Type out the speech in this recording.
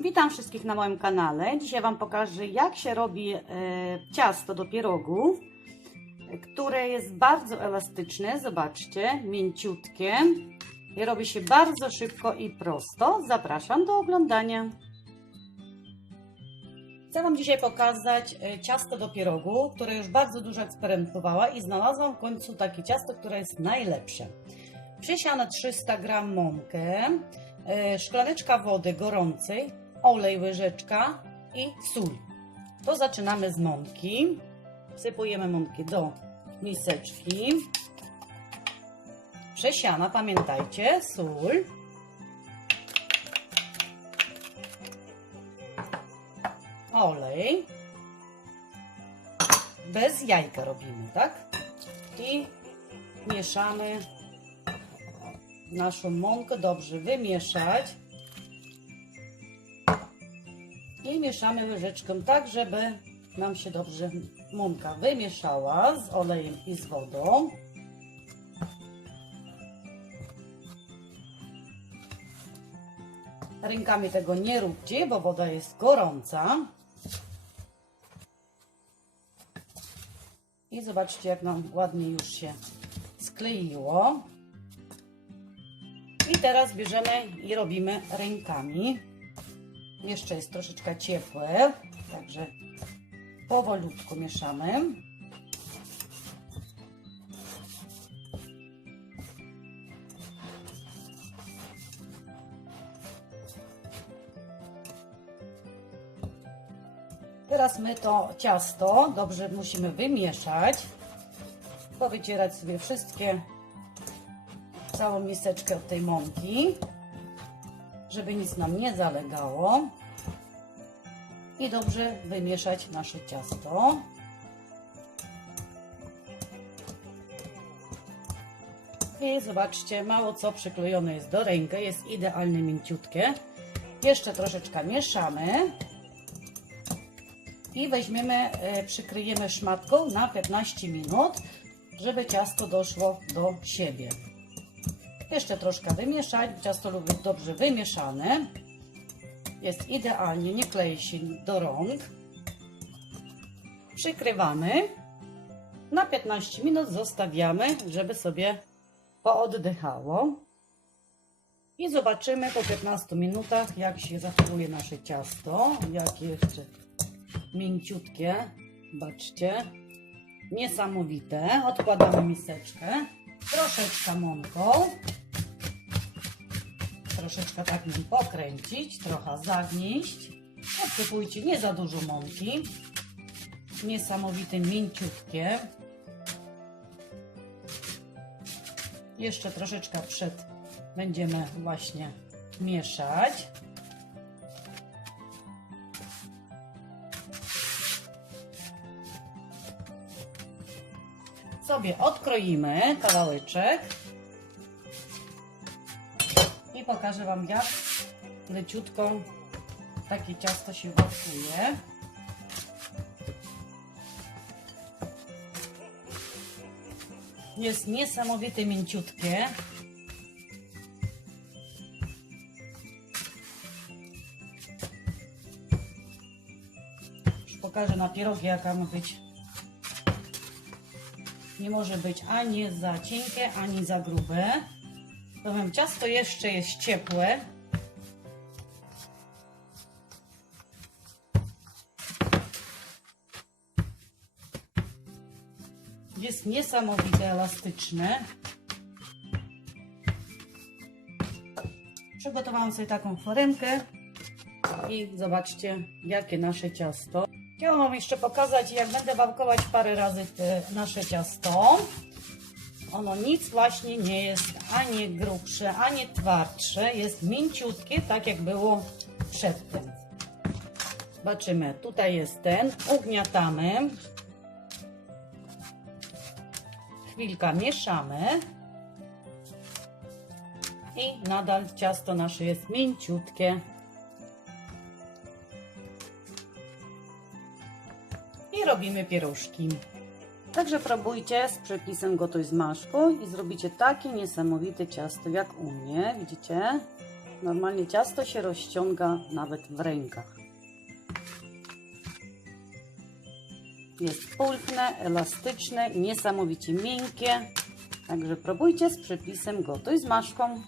Witam wszystkich na moim kanale. Dzisiaj Wam pokażę, jak się robi e, ciasto do pierogów, które jest bardzo elastyczne. Zobaczcie, mięciutkie i robi się bardzo szybko i prosto. Zapraszam do oglądania. Chcę Wam dzisiaj pokazać e, ciasto do pierogu, które już bardzo dużo eksperymentowała i znalazłam w końcu takie ciasto, które jest najlepsze. Przesiane 300 g mąkę, e, szklaneczka wody gorącej, olej łyżeczka i sól. To zaczynamy z mąki. Wsypujemy mąkę do miseczki. Przesiana, pamiętajcie, sól. Olej. Bez jajka robimy, tak? I mieszamy naszą mąkę dobrze wymieszać. I mieszamy łyżeczką tak, żeby nam się dobrze mąka wymieszała z olejem i z wodą. Rękami tego nie róbcie, bo woda jest gorąca. I zobaczcie, jak nam ładnie już się skleiło. I teraz bierzemy i robimy rękami. Jeszcze jest troszeczkę ciepłe, także powolutku mieszamy. Teraz my to ciasto dobrze musimy wymieszać, powycierać sobie wszystkie, całą miseczkę od tej mąki, żeby nic nam nie zalegało. I dobrze wymieszać nasze ciasto. I zobaczcie, mało co przyklejone jest do ręki, jest idealnie mięciutkie. Jeszcze troszeczkę mieszamy i weźmiemy, e, przykryjemy szmatką na 15 minut, żeby ciasto doszło do siebie. Jeszcze troszkę wymieszać, ciasto lubię dobrze wymieszane. Jest idealnie, nie klei się do rąk. Przykrywamy. Na 15 minut zostawiamy, żeby sobie pooddychało. I zobaczymy po 15 minutach, jak się zachowuje nasze ciasto. Jakie jeszcze mięciutkie. Zobaczcie. Niesamowite. Odkładamy miseczkę. Troszeczkę mąką. Troszeczkę tak nim pokręcić, trochę zagnieść. Odsypujcie nie za dużo mąki. Niesamowite, mięciutkie. Jeszcze troszeczkę przed będziemy właśnie mieszać. sobie odkroimy kawałeczek i pokażę Wam jak leciutko takie ciasto się gotuje. Jest niesamowite mięciutkie. Już pokażę na pierogi jaka ma być nie może być ani za cienkie, ani za grube. Powiem, ciasto jeszcze jest ciepłe. Jest niesamowite elastyczne. Przygotowałam sobie taką foremkę i zobaczcie, jakie nasze ciasto. Chciałam Wam jeszcze pokazać, jak będę wałkować parę razy nasze ciasto. Ono nic właśnie nie jest ani grubsze, ani twardsze. Jest mięciutkie, tak jak było przedtem. Zobaczymy, tutaj jest ten. Ugniatamy. Chwilkę mieszamy. I nadal ciasto nasze jest mięciutkie. i robimy pieruszki. Także próbujcie z przepisem gotuj z maszką i zrobicie takie niesamowite ciasto jak u mnie, widzicie? Normalnie ciasto się rozciąga nawet w rękach. Jest pulchne, elastyczne, niesamowicie miękkie. Także próbujcie z przepisem gotuj z maszką.